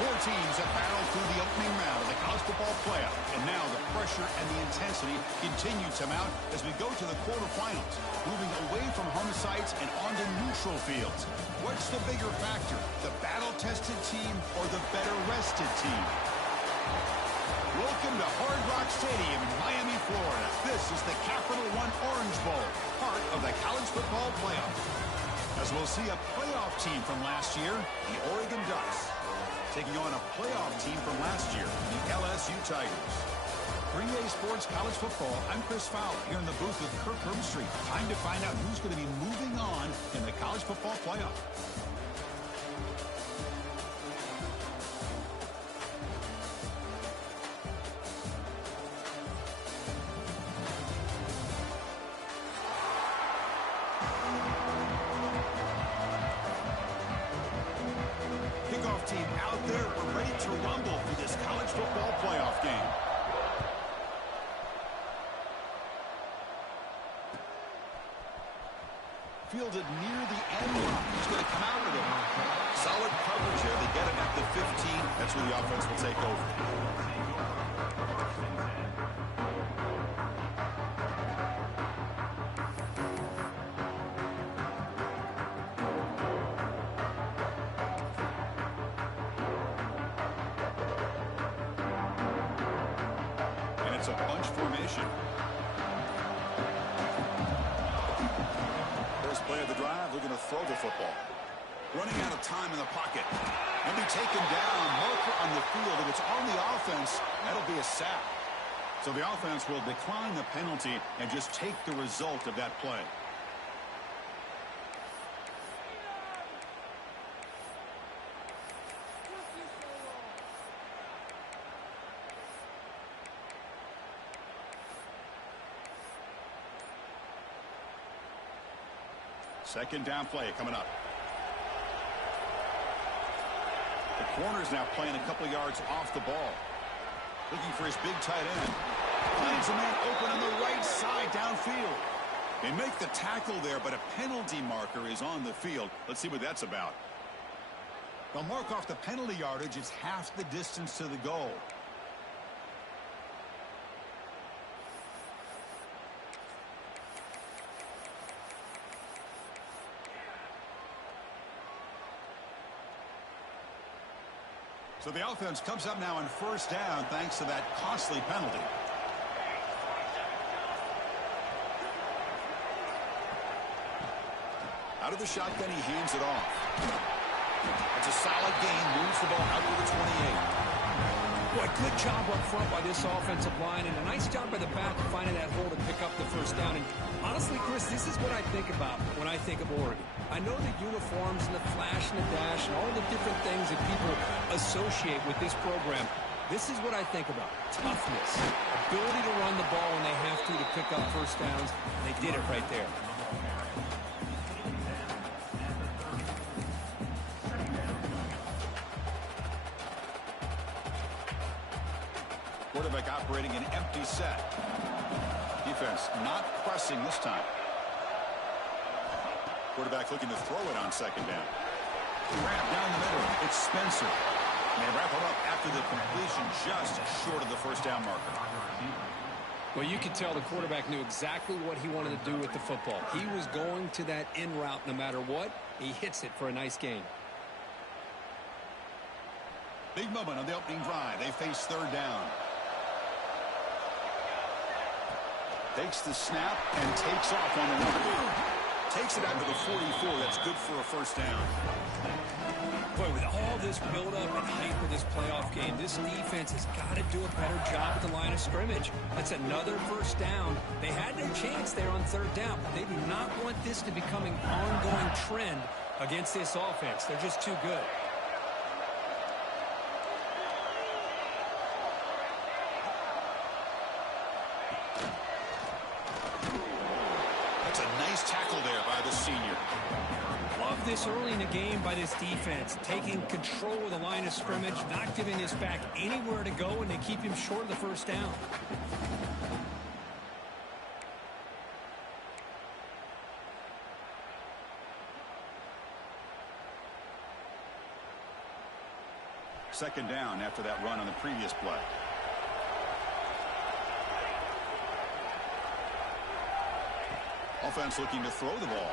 Four teams have battled through the opening round of the college football playoff, and now the pressure and the intensity continue to mount as we go to the quarterfinals, moving away from home sites and onto neutral fields. What's the bigger factor, the battle-tested team or the better-rested team? Welcome to Hard Rock Stadium in Miami, Florida. This is the Capital One Orange Bowl, part of the college football playoff. As we'll see a playoff team from last year, the Oregon Ducks, taking on a playoff team from last year, the LSU Tigers. 3A Sports College Football, I'm Chris Fowler here in the booth with Kirk Herbstreit. Time to find out who's going to be moving on in the college football playoff. Team out there, we're ready to rumble for this college football playoff game. Fielded near the end line. He's going to come out with it. Solid coverage there. They get it at the 15. That's where the offense will take over. It's a bunch formation. First play of the drive, looking to throw the football. Running out of time in the pocket. And be taken down. Marker on the field. If it's on the offense, that'll be a sack. So the offense will decline the penalty and just take the result of that play. Second down play coming up. The corner's now playing a couple yards off the ball. Looking for his big tight end. Finds a man open on the right side downfield. They make the tackle there, but a penalty marker is on the field. Let's see what that's about. They'll mark off the penalty yardage. It's half the distance to the goal. So the offense comes up now on first down thanks to that costly penalty. Out of the shotgun, he hands it off. It's a solid gain, moves the ball out to the 28. Boy, good job up front by this offensive line, and a nice job by the back of finding that hole to pick up the first down. And honestly, Chris, this is what I think about when I think of Oregon. I know the uniforms and the flash and the dash and all the different things that people associate with this program. This is what I think about. Toughness, ability to run the ball when they have to pick up first downs. And they did it right there. Quarterback operating an empty set. Defense not pressing this time. Quarterback looking to throw it on second down. Grab down the middle. It's Spencer. And they wrap it up after the completion just short of the first down marker. Well, you could tell the quarterback knew exactly what he wanted to do with the football. He was going to that in route no matter what. He hits it for a nice gain. Big moment on the opening drive. They face third down. Takes the snap and takes off on the run. Takes it out to the 44. That's good for a first down. Boy, with all this build-up and hype of this playoff game, this defense has got to do a better job at the line of scrimmage. That's another first down. They had their chance there on third down, but they do not want this to become an ongoing trend against this offense. They're just too good. Tackle there by the senior. Love this early in the game by this defense, taking control of the line of scrimmage, not giving this back anywhere to go, and they keep him short of the first down. second down after that run on the previous play. Offense looking to throw the ball.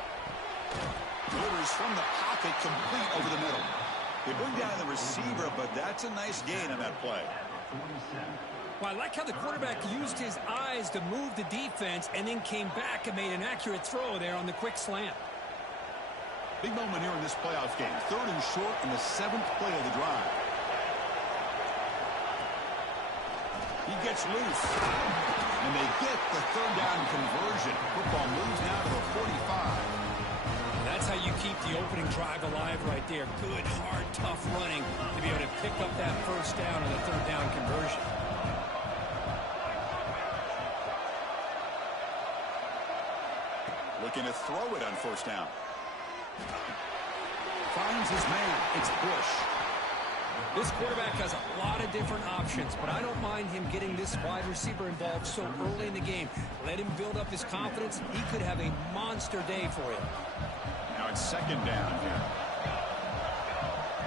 Delivers from the pocket, complete over the middle. They bring down the receiver, but that's a nice gain on that play. Well, I like how the quarterback used his eyes to move the defense and then came back and made an accurate throw there on the quick slant. Big moment here in this playoff game. 3rd and short in the 7th play of the drive. He gets loose. And they get the 3rd down conversion. Football moves now to the 45. That's how you keep the opening drive alive right there. Good, hard, tough running to be able to pick up that 1st down on the 3rd down conversion. Looking to throw it on 1st down. Finds his man. It's Bush. This quarterback has a lot of different options, but I don't mind him getting this wide receiver involved so early in the game. Let him build up his confidence. He could have a monster day for you. Now it's 2nd down here.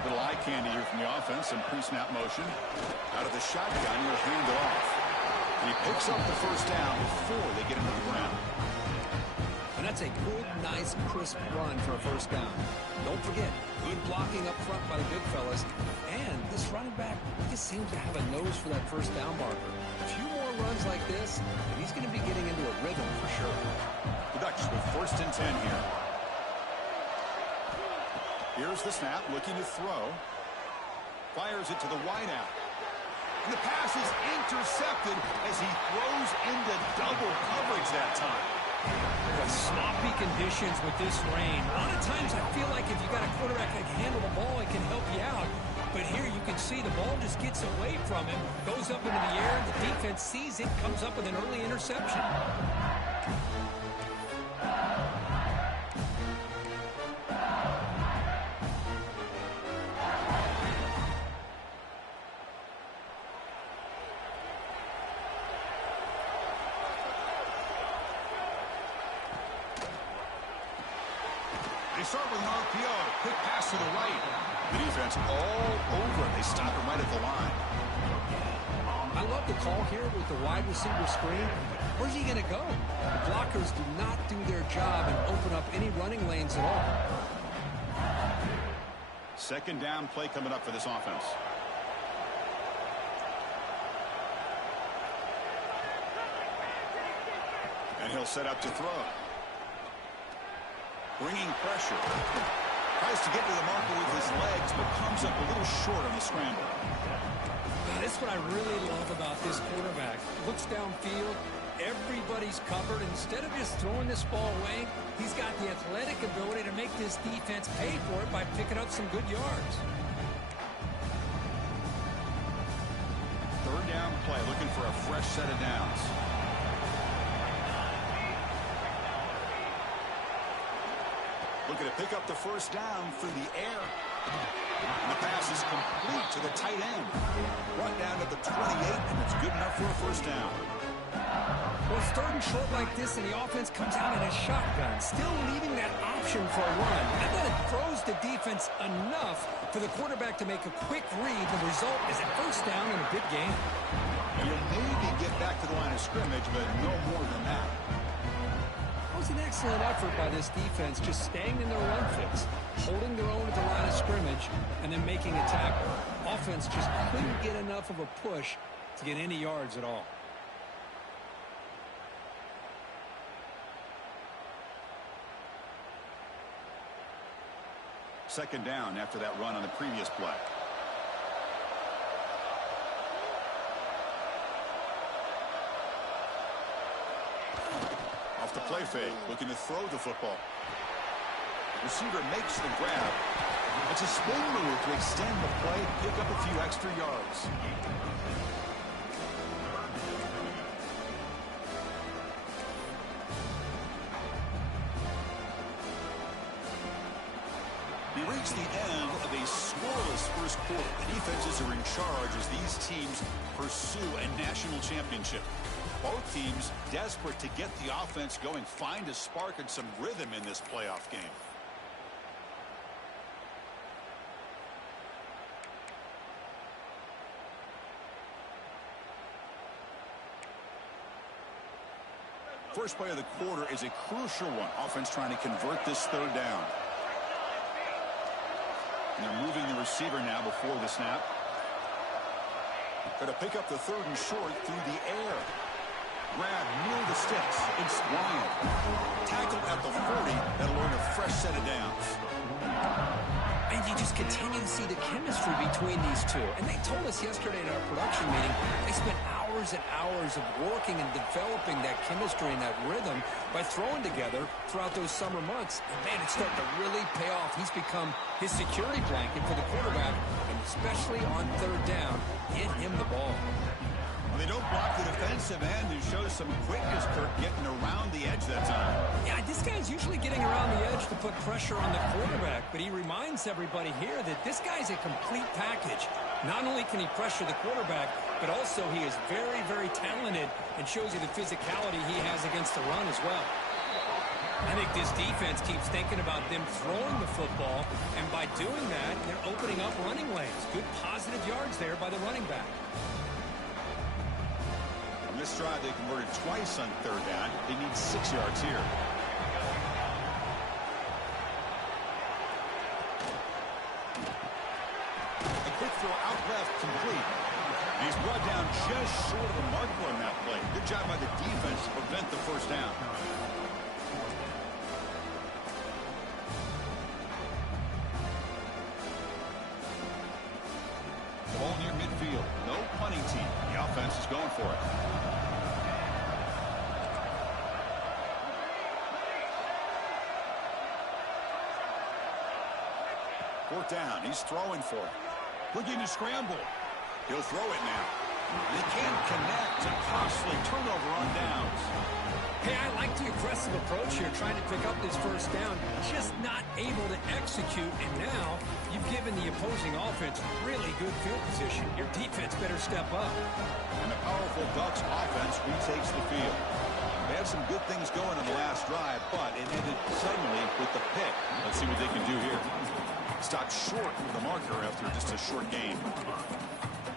Little eye candy here from the offense and pre-snap motion. Out of the shotgun, he'll hand it off. And he picks up the 1st down before they get him to the ground. And that's a good, nice, crisp run for a 1st down. Don't forget, good blocking up front by the big fellas. And this running back just seems to have a nose for that 1st down marker. A few more runs like this, and he's going to be getting into a rhythm for sure. The Ducks with 1st and 10 here. Here's the snap, looking to throw. Fires it to the wideout. And the pass is intercepted as he throws into double coverage that time. The sloppy conditions with this rain. A lot of times I feel like if you got a quarterback that can handle the ball, it can help you out. But here you can see the ball just gets away from him, goes up into the air, the defense sees it, comes up with an early interception. They start with an RPO. Quick pass to the right. The defense all over it. They stop him right at the line. I love the call here with the wide receiver screen. Where's he going to go? The blockers do not do their job and open up any running lanes at all. 2nd down play coming up for this offense. And he'll set up to throw. Bringing pressure. Tries to get to the marker with his legs, but comes up a little short on the scramble. That's what I really love about this quarterback. Looks downfield. Everybody's covered. Instead of just throwing this ball away, he's got the athletic ability to make this defense pay for it by picking up some good yards. 3rd down play, looking for a fresh set of downs. Looking to pick up the 1st down through the air. And the pass is complete to the tight end. Brought down to the 28, and it's good enough for a 1st down. Well, it's 3rd and short like this, and the offense comes out in a shotgun, still leaving that option for a run. And then it throws the defense enough for the quarterback to make a quick read. The result is a 1st down and a big gain. And you'll maybe get back to the line of scrimmage, but no more than that. It was an excellent effort by this defense, just staying in their run fits, holding their own at the line of scrimmage, and then making a tackle. Offense just couldn't get enough of a push to get any yards at all. Second down after that run on the previous play. Off the play fake, looking to throw the football. Receiver makes the grab. It's a spin move to extend the play, pick up a few extra yards. We reach the end of a scoreless first quarter. The defenses are in charge as these teams pursue a national championship. Both teams desperate to get the offense going, find a spark and some rhythm in this playoff game. first play of the quarter is a crucial one. Offense trying to convert this third down. And they're moving the receiver now before the snap. Going to pick up the third and short through the air. Grab near the sticks. It's Ryan. Tackle at the 40. That'll earn a fresh set of downs. And you just continue to see the chemistry between these two. And they told us yesterday in our production meeting, they spent hours and hours of working and developing that chemistry and that rhythm by throwing together throughout those summer months. And, man, it's starting to really pay off. He's become his security blanket for the quarterback, and especially on third down, get him the ball. Well, they don't block the defensive end, who shows some quickness, Kirk, getting around the edge that time. Yeah, this guy's usually getting around the edge to put pressure on the quarterback, but he reminds everybody here that this guy's a complete package. Not only can he pressure the quarterback, but also he is very, very talented and shows you the physicality he has against the run as well. I think this defense keeps thinking about them throwing the football, and by doing that, they're opening up running lanes. Good positive yards there by the running back. On this drive, they converted twice on third down. They need 6 yards here. A quick throw out left, complete. And he's brought down just short of the marker on that play. Good job by the defense to prevent the first down. Ball near midfield. No punting team. The offense is going for it. Fourth down. He's throwing for it. Looking to scramble. He'll throw it now. They can't connect. A costly turnover on downs. Hey, I like the aggressive approach here, trying to pick up this first down, just not able to execute, and now you've given the opposing offense really good field position. Your defense better step up. And the powerful Ducks offense retakes the field. They had some good things going on the last drive, but it ended suddenly with the pick. Let's see what they can do here. Stopped short of the marker after just a short game.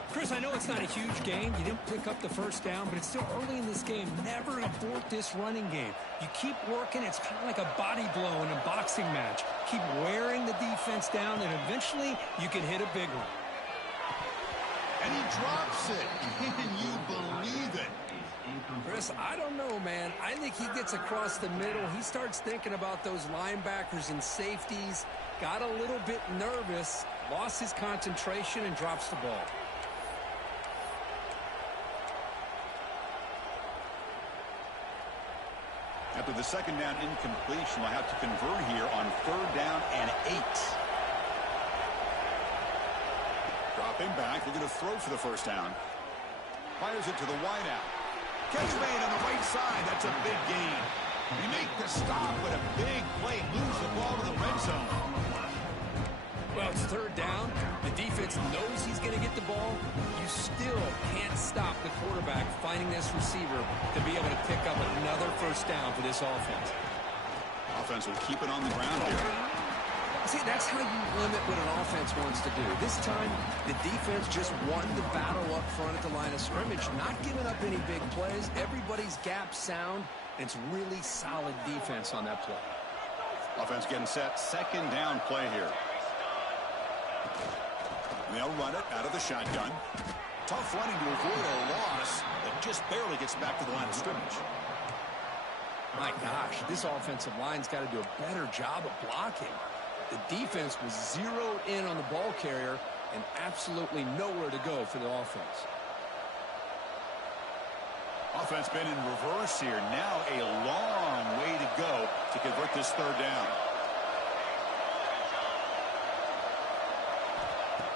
Chris, I know it's not a huge game. You didn't pick up the first down, but it's still early in this game. Never abort this running game. You keep working. It's kind of like a body blow in a boxing match. Keep wearing the defense down, and eventually you can hit a big one. And he drops it. Can you believe it? Chris, I don't know, man. I think he gets across the middle. He starts thinking about those linebackers and safeties. Got a little bit nervous, lost his concentration, and drops the ball. After the second down incompletion, we'll have to convert here on third down and 8. Dropping back, looking to throw for the first down. Fires it to the wideout. Catch made on the right side. That's a big gain. They make the stop, but a big play. Lose the ball to the red zone. Well, it's third down. The defense knows he's going to get the ball. You still can't stop the quarterback finding this receiver to be able to pick up another first down for this offense. Offense will keep it on the ground here. See, that's how you limit what an offense wants to do. This time, the defense just won the battle up front at the line of scrimmage, not giving up any big plays. Everybody's gap sound, and it's really solid defense on that play. Offense getting set. Second down play here. They'll run it out of the shotgun. Tough running to avoid a loss that just barely gets back to the line of scrimmage. My gosh, this offensive line's got to do a better job of blocking. The defense was zeroed in on the ball carrier and absolutely nowhere to go for the offense. Offense been in reverse here. Now a long way to go to convert this third down.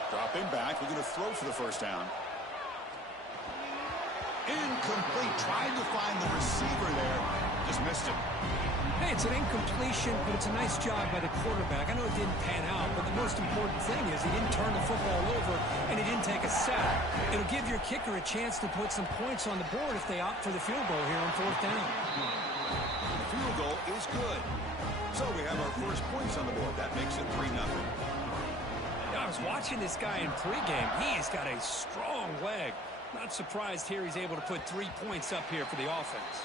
Dropping back, we're going to throw for the first down. Incomplete. Trying to find the receiver there. Just missed him. Hey, it's an incompletion, but it's a nice job by the quarterback. I know it didn't pan out, but the most important thing is he didn't turn the football over and he didn't take a sack. It'll give your kicker a chance to put some points on the board if they opt for the field goal here on fourth down. The field goal is good. So we have our first points on the board. That makes it 3-0. I was watching this guy in pregame. He has got a strong leg. Not surprised here he's able to put 3 points up here for the offense.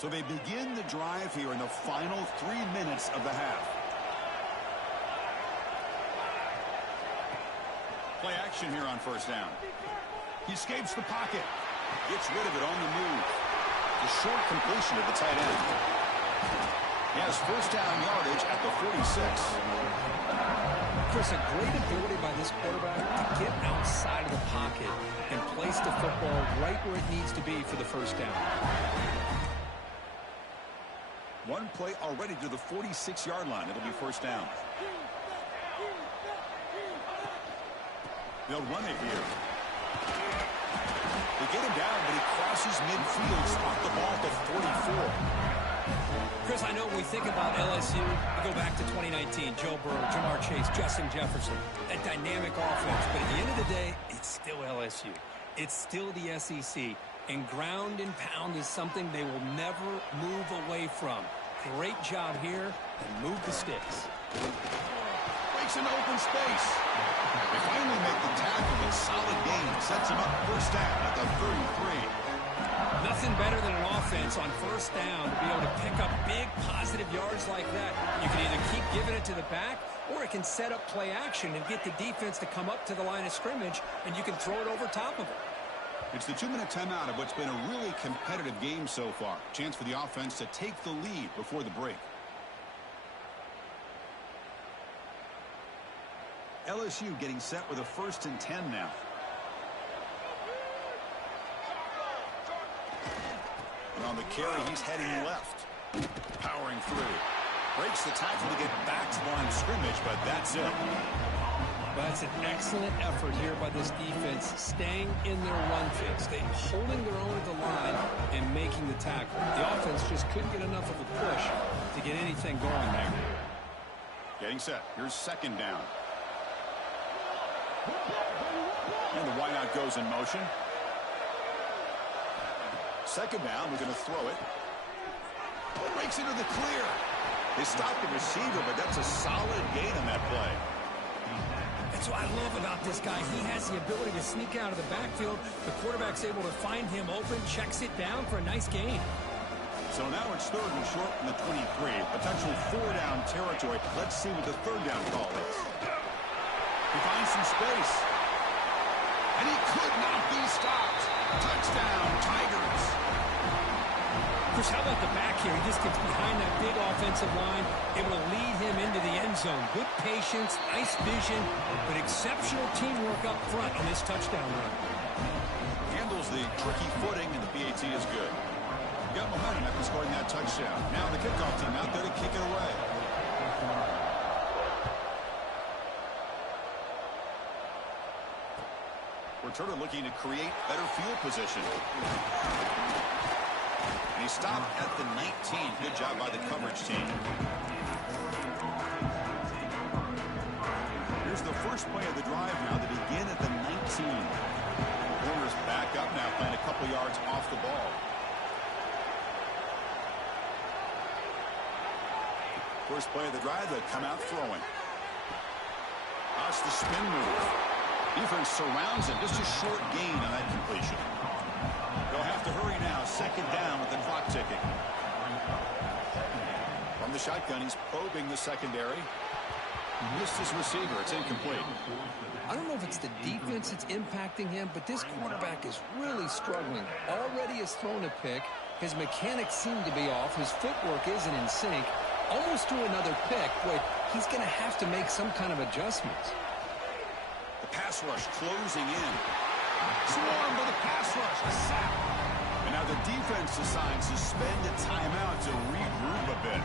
So they begin the drive here in the final 3 minutes of the half. Play action here on first down. He escapes the pocket. Gets rid of it on the move. The short completion to the tight end. He has first down yardage at the 46. Chris, a great ability by this quarterback to get outside of the pocket and place the football right where it needs to be for the first down. One play already to the 46-yard line. It'll be first down. They'll run it here. They get him down, but he crosses midfield, stopped the ball at the 44. Chris, I know when we think about LSU, we go back to 2019, Joe Burrow, Jamar Chase, Justin Jefferson, that dynamic offense. But at the end of the day, it's still LSU. It's still the SEC. And ground and pound is something they will never move away from. Great job here, and move the sticks. Breaks into open space. They finally make the tackle, but solid gain sets him up first down at the 33. Nothing better than an offense on first down to be able to pick up big positive yards like that. You can either keep giving it to the back, or it can set up play action and get the defense to come up to the line of scrimmage, and you can throw it over top of it. It's the 2-minute timeout of what's been a really competitive game so far. Chance for the offense to take the lead before the break. LSU getting set with a 1st and 10 now. And on the carry, he's heading left. Powering through. Breaks the tackle to get back to the line of scrimmage, but that's it. That's an excellent effort here by this defense, staying in their run fits, holding their own at the line and making the tackle. The offense just couldn't get enough of a push to get anything going there. Getting set. Here's second down. And the wideout goes in motion. Second down, we're going to throw it. Breaks into the clear. They stopped the receiver, but that's a solid gain on that play. That's what I love about this guy. He has the ability to sneak out of the backfield. The quarterback's able to find him open, checks it down for a nice gain. So now it's 3rd and short from the 23. Potential 4-down territory. Let's see what the 3rd down call is. He finds some space. And he could not be stopped. Touchdown, Tigers. Chris, how about the back here? He just gets behind that big offensive line, able to lead him into the end zone. Good patience, nice vision, but exceptional teamwork up front on this touchdown run. Handles the tricky footing, and the PAT is good. Got momentum after scoring that touchdown. Now the kickoff team out there to kick it away. Returner looking to create better field position. And he stopped at the 19. Good job by the coverage team. Here's the first play of the drive now. They begin at the 19. Corners back up now, playing a couple yards off the ball. First play of the drive, they come out throwing. That's the spin move. Defense surrounds him. Just a short gain on that completion. They'll have to hurry now. Second down with the clock ticking. From the shotgun, he's probing the secondary. Missed his receiver. It's incomplete. I don't know if it's the defense that's impacting him, but this quarterback is really struggling. Already has thrown a pick. His mechanics seem to be off. His footwork isn't in sync. Almost threw another pick. Boy, he's going to have to make some kind of adjustments. The pass rush closing in. Swarm for the pass rush. A sack. And now the defense decides to spend a timeout to regroup a bit.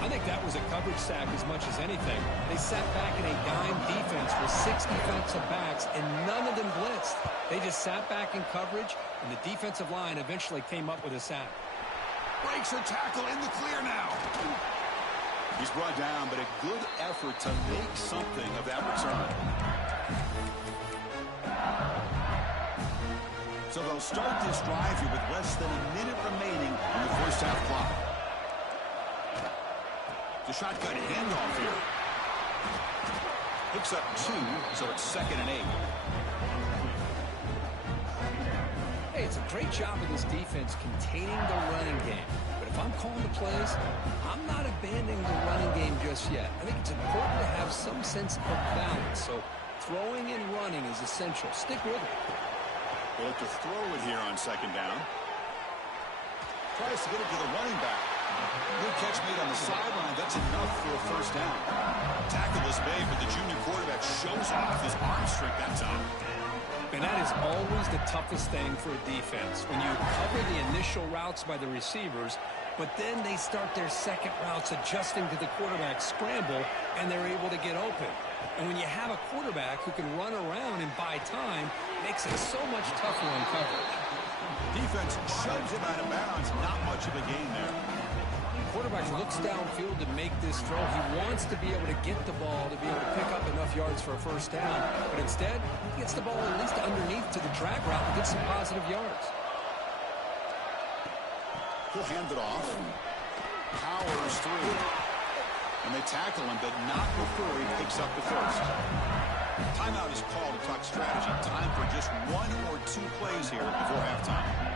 I think that was a coverage sack as much as anything. They sat back in a dime defense with 6 defensive backs, and none of them blitzed. They just sat back in coverage, and the defensive line eventually came up with a sack. Breaks a tackle in the clear now. He's brought down, but a good effort to make something of that return. So they'll start this drive here with less than a minute remaining in the first half clock. The shotgun handoff here. Picks up 2, so it's 2nd and 8. Hey, it's a great job of this defense containing the running game. But if I'm calling the plays, I'm not abandoning the running game just yet. I think it's important to have some sense of balance. So throwing and running is essential. Stick with it. They'll have to throw it here on 2nd down. Tries to get it to the running back. Good catch made on the sideline. That's enough for a first down. Tackle is made, but the junior quarterback shows off his arm strength that time. And that is always the toughest thing for a defense. When you cover the initial routes by the receivers, but then they start their second routes adjusting to the quarterback's scramble, and they're able to get open. And when you have a quarterback who can run around and buy time, it makes it so much tougher on coverage. Defense shoves him out of bounds. Not much of a gain there. Quarterback looks downfield to make this throw. He wants to be able to get the ball to be able to pick up enough yards for a first down. But instead, he gets the ball at least underneath to the drag route and gets some positive yards. He'll hand it off. Powers through. And they tackle him, but not before he picks up the first. Timeout is called to talk strategy. Time for just 1 or 2 plays here before halftime.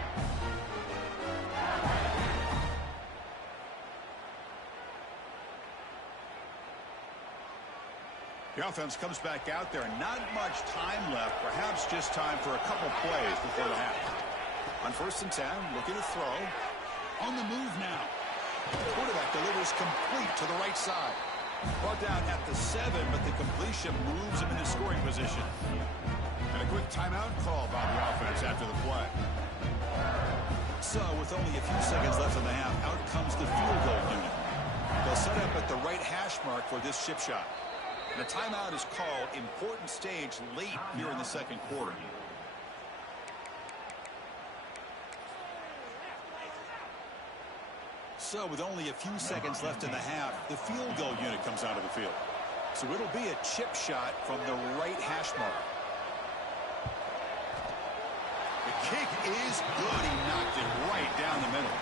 The offense comes back out there. Not much time left. Perhaps just time for a couple plays before the half. On 1st and 10, looking to throw. On the move now. The quarterback delivers complete to the right side. Brought down at the 7, but the completion moves him into scoring position. And a quick timeout call by the offense after the play. So with only a few seconds left in the half, out comes the field goal unit. They'll set up at the right hash mark for this chip shot. And a timeout is called. Important stage late here in the 2nd quarter. So with only a few seconds left in the half, the field goal unit comes out of the field. So it'll be a chip shot from the right hash mark. The kick is good. He knocked it right down the middle.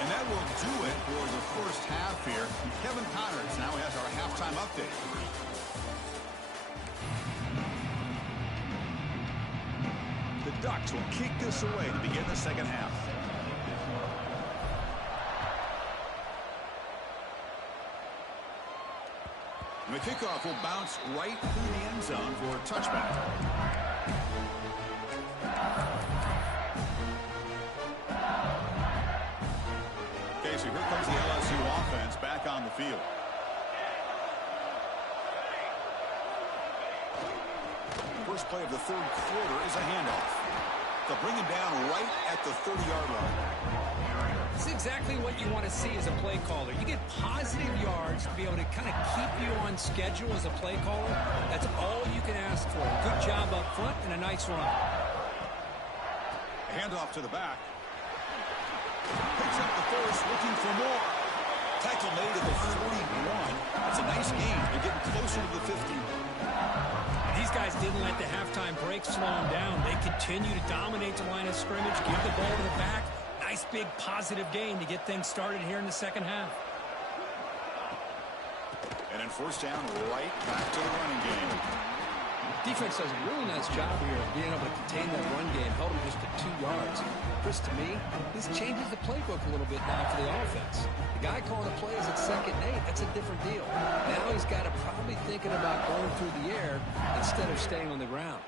And that will do it for the first half here. Kevin Connors now has our halftime update. The Ducks will kick this away to begin the 2nd half. And the kickoff will bounce right through the end zone for a touchback. Okay, so here comes the LSU offense back on the field. First play of the 3rd quarter is a handoff. They'll bring him down right at the 30-yard line. This is exactly what you want to see as a play caller. You get positive yards to be able to kind of keep you on schedule as a play caller. That's all you can ask for. Good job up front and a nice run. Handoff to the back. Picks up the first, looking for more. Tackle made at the 41. That's a nice gain. They're getting closer to the 50. These guys didn't let the halftime break slow them down. They continue to dominate the line of scrimmage, give the ball to the back. Nice big positive gain to get things started here in the 2nd half. And then first down, right back to the running game. Defense does a really nice job here of being able to contain that run game, held him just to 2 yards. Chris, to me, this changes the playbook a little bit now for the offense. The guy calling the plays at 2nd and 8, that's a different deal. Now he's got to probably thinking about going through the air instead of staying on the ground.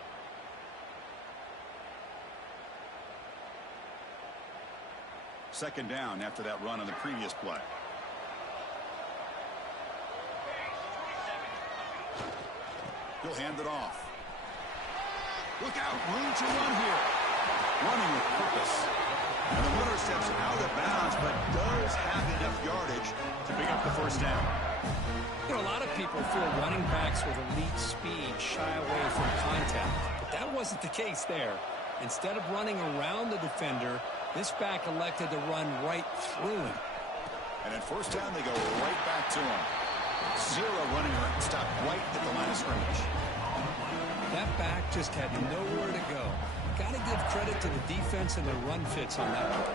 Second down after that run on the previous play. He'll hand it off. Look out, room to run here. Running with purpose. And the runner steps out of bounds, but does have enough yardage to pick up the first down. You know, a lot of people feel running backs with elite speed shy away from contact. But that wasn't the case there. Instead of running around the defender, this back elected to run right through him. And at first down, they go right back to him. 0 running room. Stopped right at the line of scrimmage. That back just had nowhere to go. got to give credit to the defense and their run fits on that play.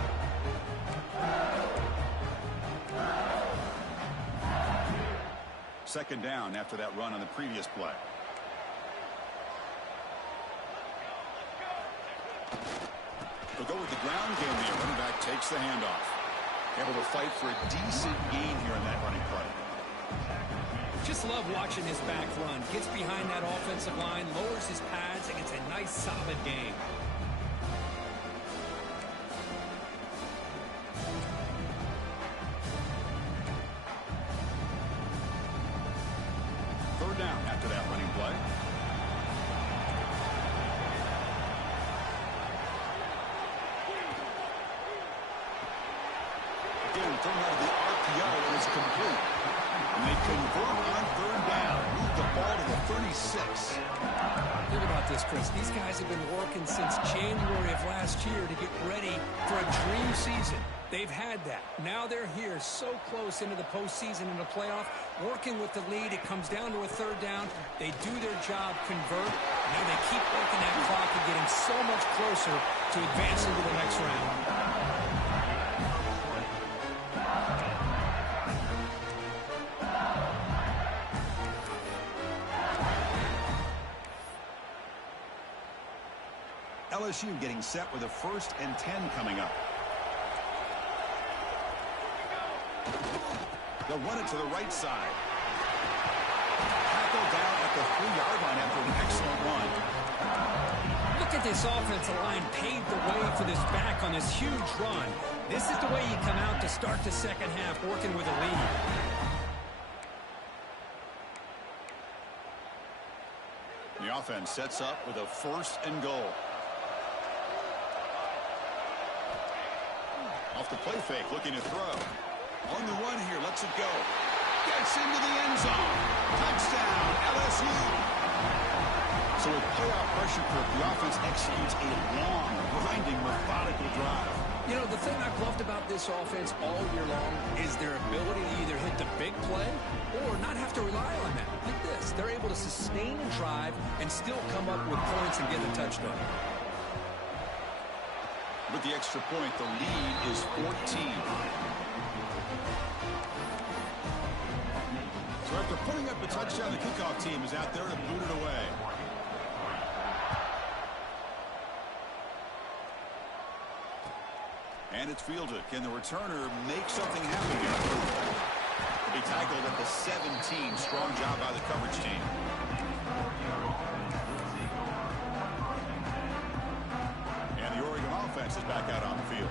Second down after that run on the previous play. They'll go with the ground game here. Running back takes the handoff. Able to fight for a decent gain here in that running play. Just love watching his back run. Gets behind that offensive line, lowers his pads, and gets a nice solid gain. Third down after that running play. Again, thrown out of the RPO, and it's complete. And they convert on third down. Move the ball to the 36. Think about this, Chris. These guys have been working since January of last year to get ready for a dream season. They've had that. Now they're here so close into the postseason and the playoff, working with the lead. It comes down to a third down. They do their job, convert. Now they keep working that clock and getting so much closer to advancing to the next round. LSU getting set with a 1st and 10 coming up. They'll run it to the right side. Tackle down at the 3-yard line after an excellent run. Look at this offensive line paved the way for this back on this huge run. This is the way you come out to start the second half, working with a lead. The offense sets up with a 1st and goal. Off the play fake, looking to throw. On the run here, lets it go. Gets into the end zone. Touchdown, LSU. So with playoff pressure, the offense executes a long, grinding, methodical drive. You know, the thing I've loved about this offense all year long is their ability to either hit the big play or not have to rely on that. Like this, they're able to sustain a drive and still come up with points and get the touchdown. With the extra point, the lead is 14. So after putting up a touchdown, the kickoff team is out there to boot it away. And it's fielded. Can the returner make something happen here? He'll be tackled at the 17. Strong job by the coverage team. Offense is back out on the field.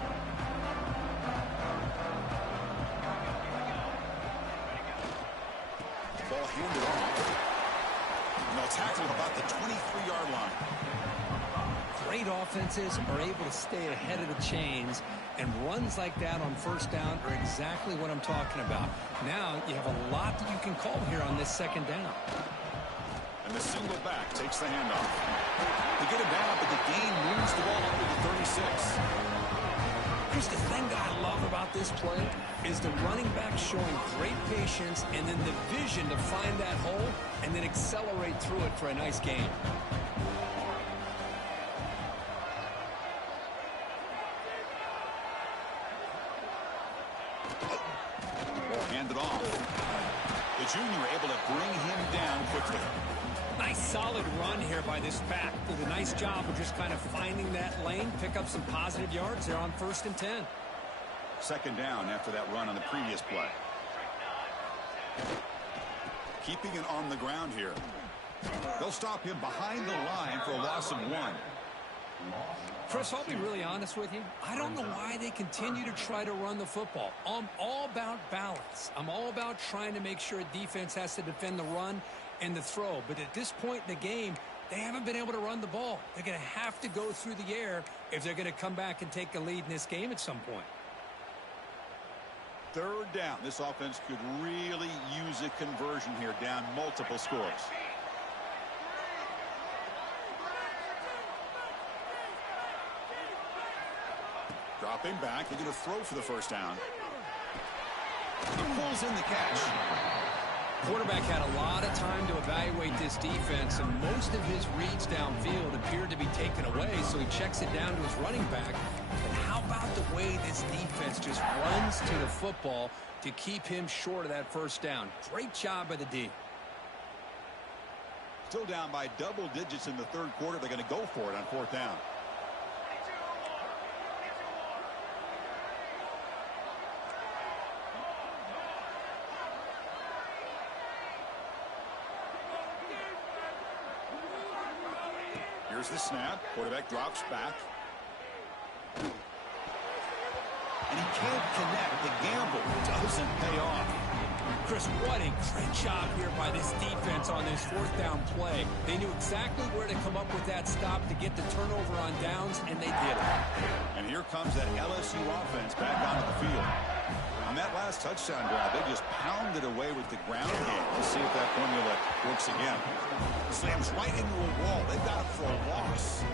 Ball handed off. And they'll tackle about the 23-yard line. Great offenses are able to stay ahead of the chains, and runs like that on 1st down are exactly what I'm talking about. Now you have a lot that you can call here on this 2nd down. And the single back takes the handoff. They get it down, but the gain moves the ball up to the 36. Here's the thing that I love about this play is the running back showing great patience and then the vision to find that hole and then accelerate through it for a nice gain. Handed off. The junior able to bring him down quickly. Nice solid run here by this back. Did a nice job of just kind of finding that lane, pick up some positive yards there on 1st and 10. Second down after that run on the previous play. Keeping it on the ground here. They'll stop him behind the line for a loss of 1. Chris, I'll be really honest with you. I don't know why they continue to try to run the football. I'm all about balance. I'm all about trying to make sure a defense has to defend the run and the throw. But at this point in the game, they haven't been able to run the ball. They're going to have to go through the air if they're going to come back and take a lead in this game at some point. Third down. This offense could really use a conversion here, down multiple scores. Dropping back. They're going to throw for the 1st down. He pulls in the catch. Quarterback had a lot of time to evaluate this defense, and most of his reads downfield appeared to be taken away, so he checks it down to his running back. But how about the way this defense just runs to the football to keep him short of that first down? Great job by the D. Still down by double digits in the third quarter. They're going to go for it on fourth down. Here's the snap. Quarterback drops back. And he can't connect. The gamble doesn't pay off. Chris, what a great job here by this defense on this fourth down play. They knew exactly where to come up with that stop to get the turnover on downs, and they did it. And here comes that LSU offense back onto the field. On that last touchdown drive, they just pounded away with the ground game. Let's see if that formula works again. Slams right into a wall. They've got it for a loss.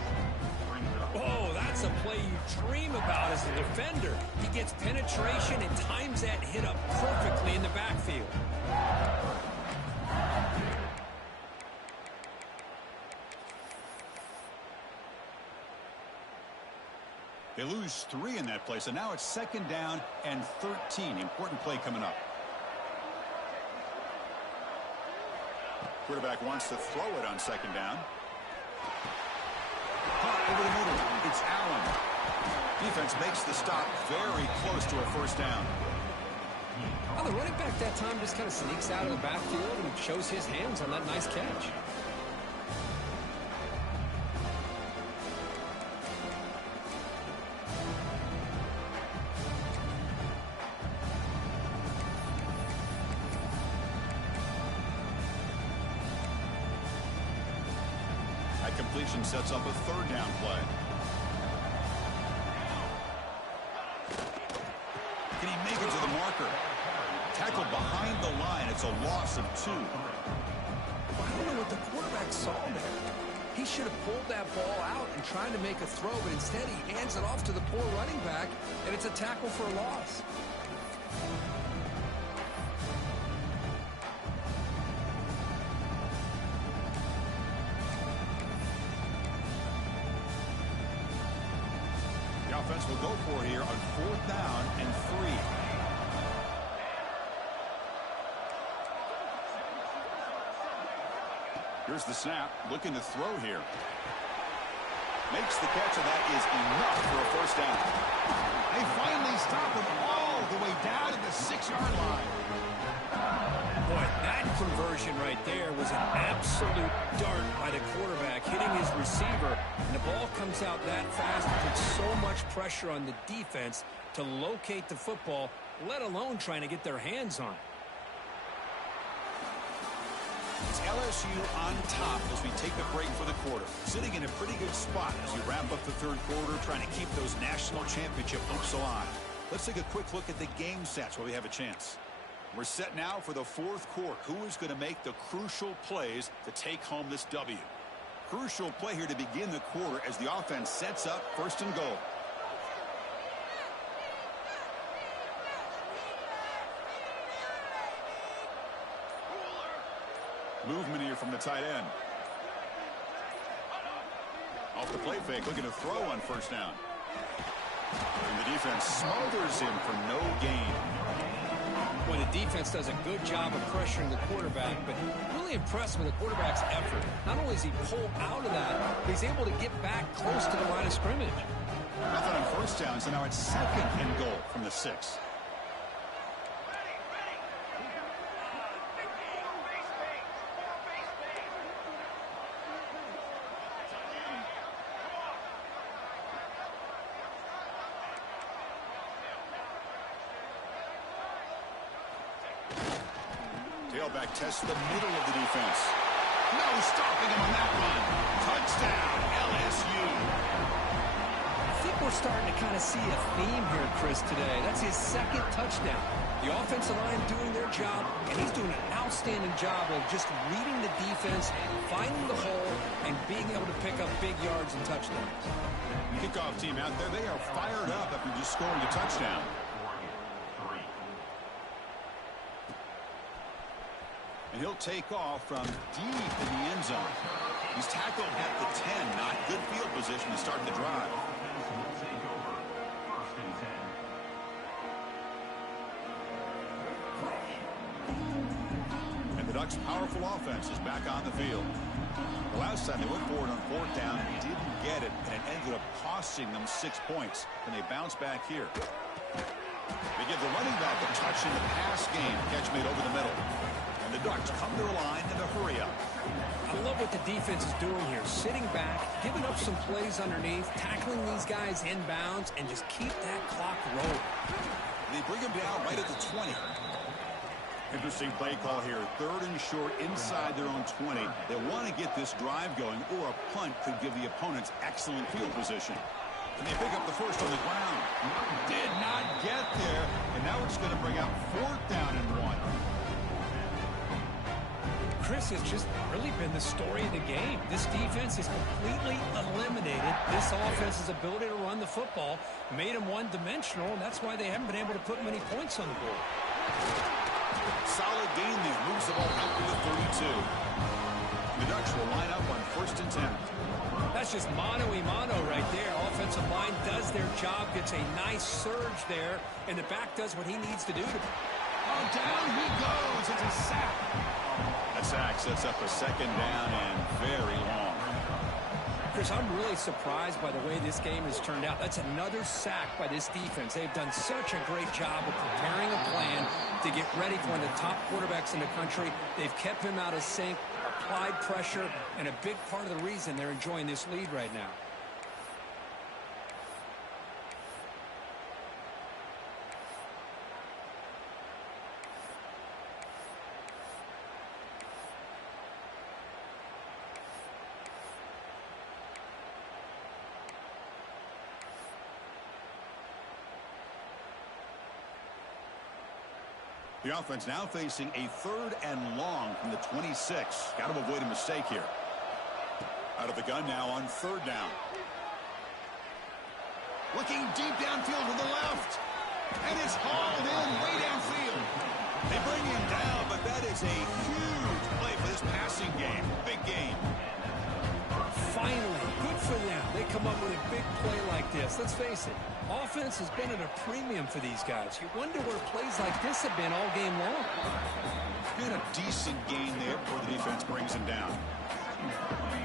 Oh, that's a play you dream about as a defender. He gets penetration and times that hit up perfectly in the backfield. They lose 3 in that play, so now it's second down and 13. Important play coming up. Quarterback wants to throw it on second down. Caught over the middle. It's Allen. Defense makes the stop very close to a first down. Well, the running back that time just kind of sneaks out of the backfield and shows his hands on that nice catch. Completion sets up a third down play. Can he make it to the marker? Tackled behind the line. It's a loss of 2. I don't know what the quarterback saw there. He should have pulled that ball out and tried to make a throw, but instead he hands it off to the poor running back, and it's a tackle for a loss. Offense will go for here on fourth down and 3. Here's the snap. Looking to throw here. Makes the catch, and that is enough for a first down. They finally stop him all the way down to the 6-yard line. Boy, that conversion right there was an absolute dart by the quarterback, hitting his receiver, and the ball comes out that fast and puts so much pressure on the defense to locate the football, let alone trying to get their hands on it. It's LSU on top as we take a break for the quarter. Sitting in a pretty good spot as we wrap up the third quarter, trying to keep those national championship hopes alive. Let's take a quick look at the game stats while we have a chance. We're set now for the fourth quarter. Who is going to make the crucial plays to take home this W? Crucial play here to begin the quarter as the offense sets up first and goal. Movement here from the tight end. Off the play fake, looking to throw on first down. And the defense smothers him for no gain. Boy, the defense does a good job of pressuring the quarterback, but really impressed with the quarterback's effort. Not only does he pull out of that, but he's able to get back close to the line of scrimmage. Nothing on first down, so now it's second and goal from the 6. Tailback tests the middle of the defense. No stopping him on that run. Touchdown, LSU. I think we're starting to kind of see a theme here, Chris, today. That's his second touchdown. The offensive line doing their job, and he's doing an outstanding job of just reading the defense, finding the hole, and being able to pick up big yards and touchdowns. Kickoff team out there, they are fired up after just scoring a touchdown. And he'll take off from deep in the end zone. He's tackled at the 10. Not good field position to start the drive. And the Ducks' powerful offense is back on the field. The last time they went forward on fourth down and didn't get it, and it ended up costing them 6 points. And they bounce back here. They give the running back a touch in the pass game. Catch made over the middle. And the Ducks come to the line in a hurry up. I love what the defense is doing here. Sitting back, giving up some plays underneath, tackling these guys inbounds, and just keep that clock rolling. They bring him down right at the 20. Interesting play call here. 3rd and short inside their own 20. They want to get this drive going, or a punt could give the opponents excellent field position. And they pick up the first on the ground. Did not get there. And now it's going to bring out 4th down and 1. Chris has just really been the story of the game. This defense has completely eliminated this offense's ability to run the football, made them one-dimensional, and that's why they haven't been able to put many points on the board. Solid gain there. Moves the ball out to the 32. The Ducks will line up on 1st and 10. That's just mano-a-mano right there. Offensive line does their job, gets a nice surge there, and the back does what he needs to do. Oh, down he goes. It's a sack. That sack sets up a 2nd down and very long. Chris, I'm really surprised by the way this game has turned out. That's another sack by this defense. They've done such a great job of preparing a plan to get ready for one of the top quarterbacks in the country. They've kept him out of sync, applied pressure, and a big part of the reason they're enjoying this lead right now. The offense now facing a 3rd and long from the 26. Got to avoid a mistake here. Out of the gun now on 3rd down. Looking deep downfield to the left. And it's hauled in way downfield. They bring him down, but that is a huge play for this passing game. Big game. Finally, good for them. They come up with a big play like this. Let's face it, offense has been at a premium for these guys. You wonder where plays like this have been all game long. Been a decent gain there before the defense brings him down.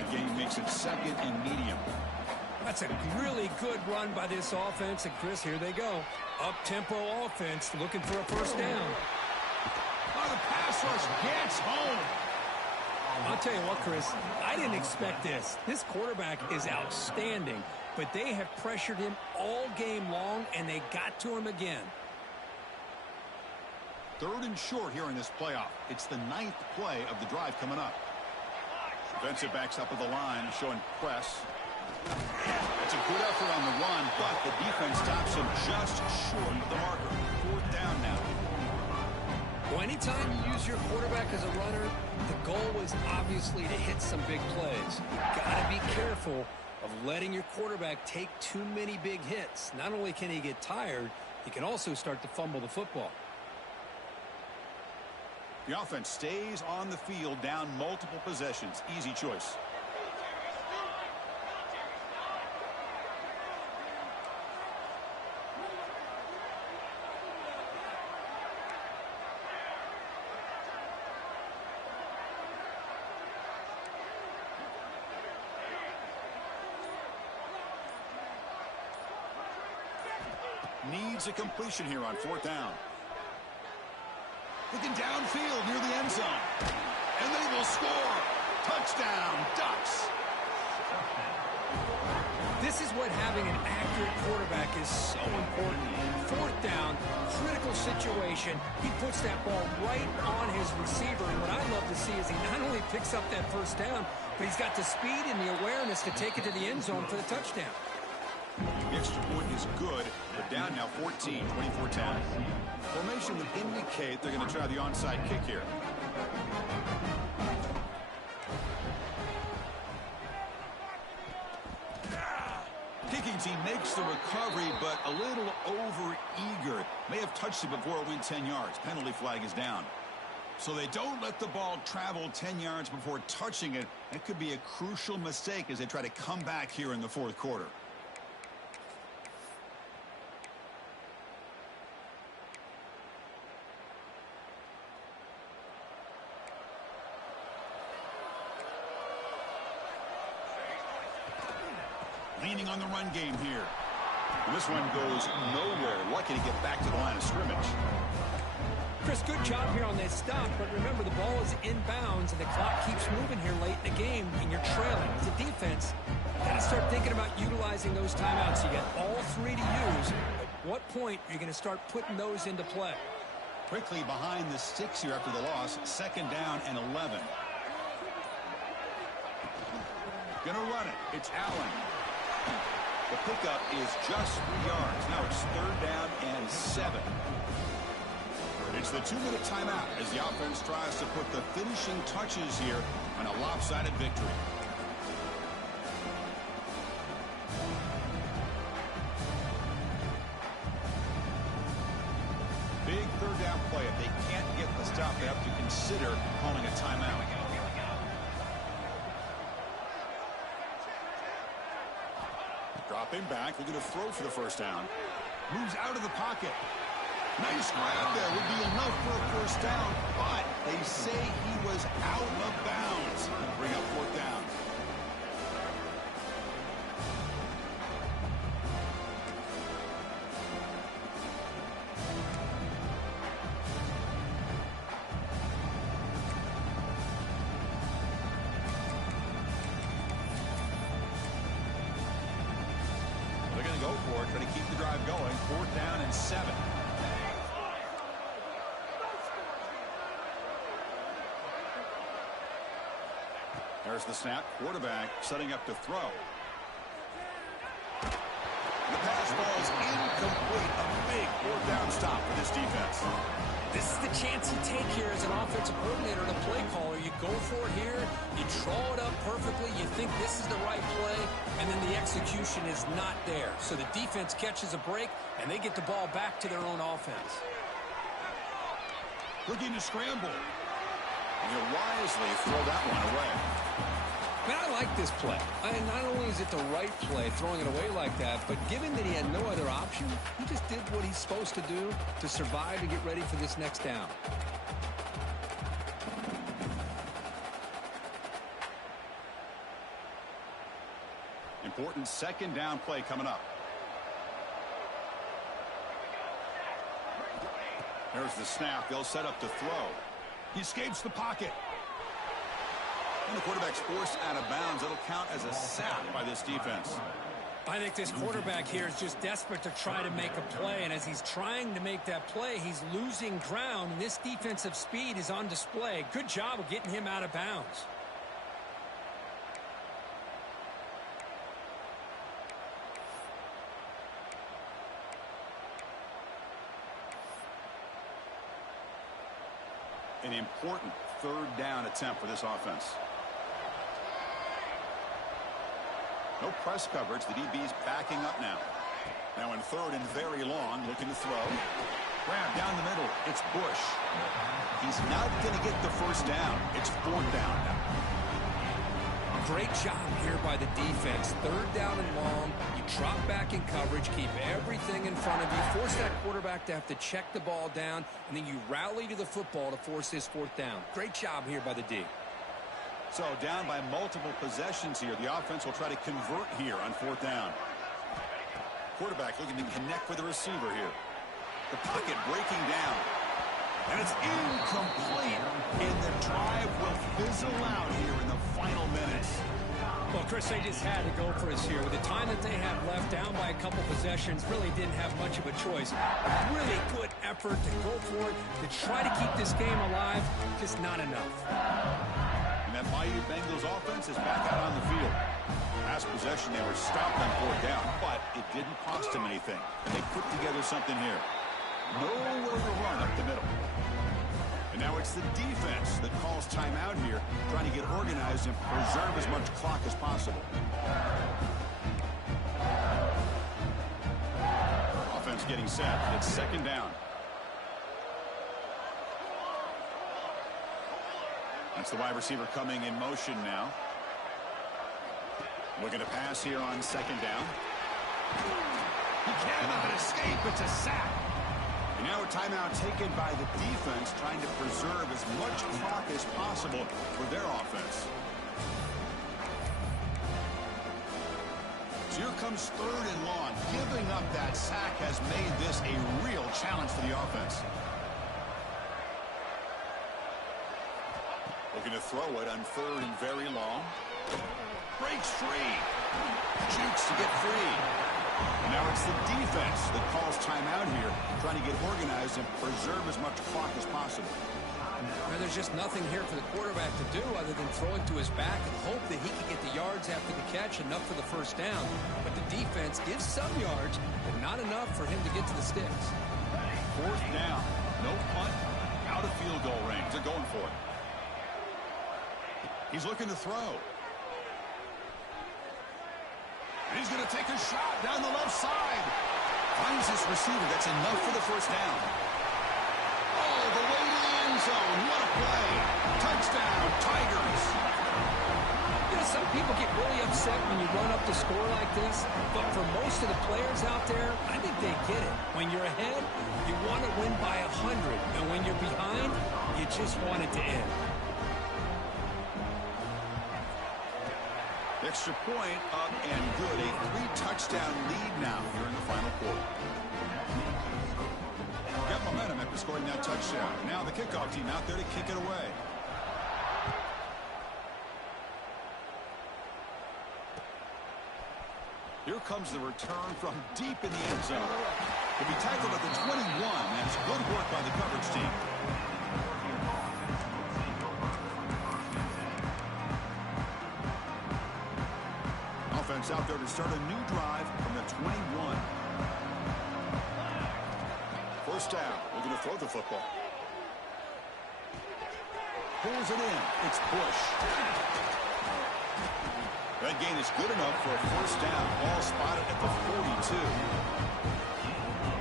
The game makes it 2nd and medium. That's a really good run by this offense. And Chris, here they go. Up-tempo offense looking for a 1st down. Oh, the pass rush gets home. I'll tell you what, Chris, I didn't expect this. This quarterback is outstanding, but they have pressured him all game long, and they got to him again. 3rd and short here in this playoff. It's the 9th play of the drive coming up. Defensive backs up at the line, showing press. It's a good effort on the run, but the defense stops him just short of the marker. 4th down now. Well, anytime you use your quarterback as a runner, the goal is obviously to hit some big plays. You've got to be careful of letting your quarterback take too many big hits. Not only can he get tired, he can also start to fumble the football. The offense stays on the field, down multiple possessions. Easy choice. Needs a completion here on 4th down. Looking downfield near the end zone. And they will score. Touchdown, Ducks. This is what having an accurate quarterback is so important. 4th down, critical situation. He puts that ball right on his receiver. And what I love to see is he not only picks up that 1st down, but he's got the speed and the awareness to take it to the end zone for the touchdown. The extra point is good, but down now 14, 24-10. Formation would indicate they're going to try the onside kick here. Kicking team makes the recovery, but a little over-eager. May have touched it before it went 10 yards. Penalty flag is down. So they don't let the ball travel 10 yards before touching it. That could be a crucial mistake as they try to come back here in the fourth quarter. Leaning on the run game here. And this one goes nowhere. Lucky to get back to the line of scrimmage. Chris, good job here on that stop, but remember the ball is inbounds and the clock keeps moving here late in the game and you're trailing. As a defense, you got to start thinking about utilizing those timeouts. You got all three to use. At what point are you going to start putting those into play? Quickly behind the sticks here after the loss. 2nd down and 11. Gonna run it. It's Allen. The pickup is just 3 yards. Now it's 3rd down and 7. It's the 2-minute timeout as the offense tries to put the finishing touches here on a lopsided victory. Big 3rd down play. If they can't get the stop, they have to consider calling a timeout. Dropping back, looking to throw for the 1st down. Moves out of the pocket. Nice grab there. Would be enough for a 1st down, but they say he was out of bounds. Bring up 4th down. They're going to go for it, try to keep the drive going. 4th down and 7. There's the snap. Quarterback setting up to throw. The pass ball's incomplete. A big 4th down stop for this defense. This is the chance you take here as an offensive coordinator and a play caller. You go for it here. You draw it up perfectly. You think this is the right play, and then the execution is not there. So the defense catches a break, and they get the ball back to their own offense. Looking to scramble. And he'll wisely throw that one away. Man, I like this play. Not only is it the right play, throwing it away like that, but given that he had no other option, he just did what he's supposed to do to survive and get ready for this next down. Important 2nd down play coming up. There's the snap. They'll set up to throw. He escapes the pocket. And the quarterback's forced out of bounds. It'll count as a sack by this defense. I think this quarterback here is just desperate to try to make a play, and as he's trying to make that play, he's losing ground, and this defensive speed is on display. Good job of getting him out of bounds. An important 3rd down attempt for this offense. No press coverage. The DB's backing up now. Now in 3rd and very long, looking to throw. Grab down the middle. It's Bush. He's not going to get the 1st down. It's 4th down now. Great job here by the defense. 3rd down and long. You drop back in coverage, keep everything in front of you, force that quarterback to have to check the ball down, and then you rally to the football to force this 4th down. Great job here by the D. So down by multiple possessions here. The offense will try to convert here on 4th down. Quarterback looking to connect with the receiver here. The pocket breaking down. And it's incomplete. And the drive will fizzle out here in the final minutes. Well, Chris, they just had to go for us here. With the time that they have left, down by a couple possessions, really didn't have much of a choice. Really good effort to go for it, to try to keep this game alive, just not enough. And that Miami Bengals offense is back out on the field. Last possession, they were stopped on 4th down, but it didn't cost them anything. They put together something here. Nowhere to run up the middle. And now it's the defense that calls timeout here, trying to get organized and preserve as much clock as possible. Offense getting set. It's 2nd down. That's the wide receiver coming in motion now. Looking to pass here on second down. He can't let it escape. It's a sack. And now a timeout taken by the defense, trying to preserve as much clock as possible for their offense. So here comes third and long. Giving up that sack has made this a real challenge for the offense. Looking to throw it on third and very long. Breaks free. Jukes to get free. And now it's the defense that calls timeout here, trying to get organized and preserve as much clock as possible. Now, there's just nothing here for the quarterback to do other than throw it to his back and hope that he can get the yards after the catch, enough for the first down. But the defense gives some yards, but not enough for him to get to the sticks. Fourth down. No punt. Out of field goal range. They're going for it. He's looking to throw. And he's going to take a shot down the left side. Finds his receiver. That's enough for the first down. Oh, the way to the end zone. What a play. Touchdown, Tigers. You know, some people get really upset when you run up the score like this, but for most of the players out there, I think they get it. When you're ahead, you want to win by 100, and when you're behind, you just want it to end. Extra point up and good. A 3-touchdown lead now here in the final quarter. Got momentum after scoring that touchdown. Now the kickoff team out there to kick it away. Here comes the return from deep in the end zone. He'll be tackled at the 21. That's good work by the coverage team. Offense out there to start a new drive from the 21. First down. Looking to throw the football. Pulls it in. It's Bush. That gain is good enough for a first down. Ball spotted at the 42.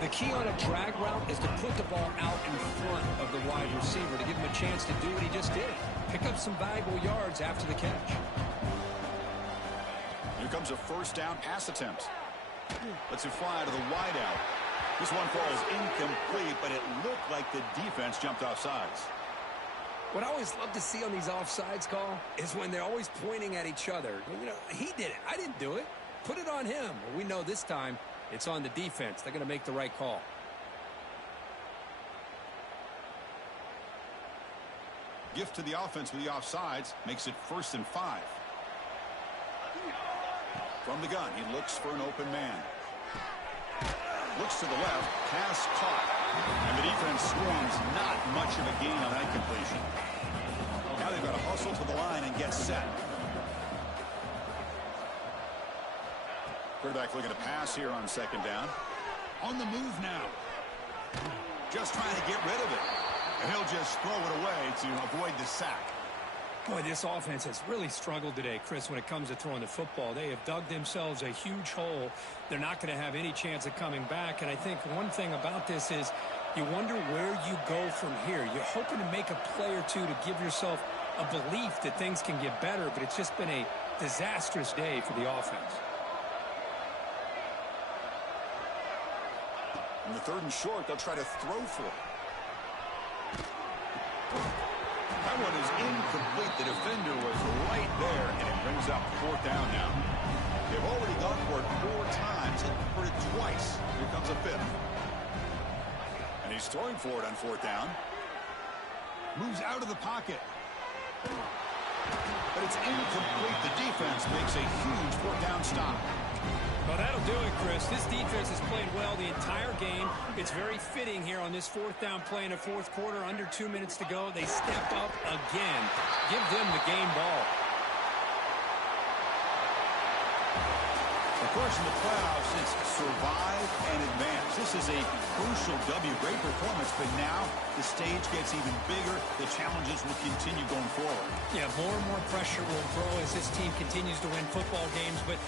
The key on a drag route is to put the ball out in front of the wide receiver to give him a chance to do what he just did. Pick up some valuable yards after the catch. Here comes a first down pass attempt. Lets it fly to the wideout. This one falls incomplete, but it looked like the defense jumped off sides. What I always love to see on these offsides call is when they're always pointing at each other. You know, he did it. I didn't do it. Put it on him. Well, we know this time it's on the defense. They're going to make the right call. Gift to the offense with the offsides makes it 1st and 5. From the gun, he looks for an open man. Looks to the left, pass caught. And the defense swarms, not much of a gain on that completion. Now they've got to hustle to the line and get set. Quarterback looking to pass here on second down. On the move now. Just trying to get rid of it. And he'll just throw it away to avoid the sack. Boy, this offense has really struggled today, Chris, when it comes to throwing the football. They have dug themselves a huge hole. They're not going to have any chance of coming back. And I think one thing about this is you wonder where you go from here. You're hoping to make a play or two to give yourself a belief that things can get better, but it's just been a disastrous day for the offense. In the 3rd and short, they'll try to throw for it. That one is incomplete. The defender was right there, and it brings up 4th down now. They've already gone for it 4 times and for it twice. Here comes a 5th. And he's throwing for it on 4th down. Moves out of the pocket. But it's incomplete. The defense makes a huge 4th down stop. Well, that'll do it, Chris. This defense has played well the entire game. It's very fitting here on this 4th down play in the 4th quarter. Under 2 minutes to go. They step up again. Give them the game ball. Of course, in the playoffs, it's survive and advance. This is a crucial W. Great performance, but now the stage gets even bigger. The challenges will continue going forward. Yeah, more and more pressure will grow as this team continues to win football games, but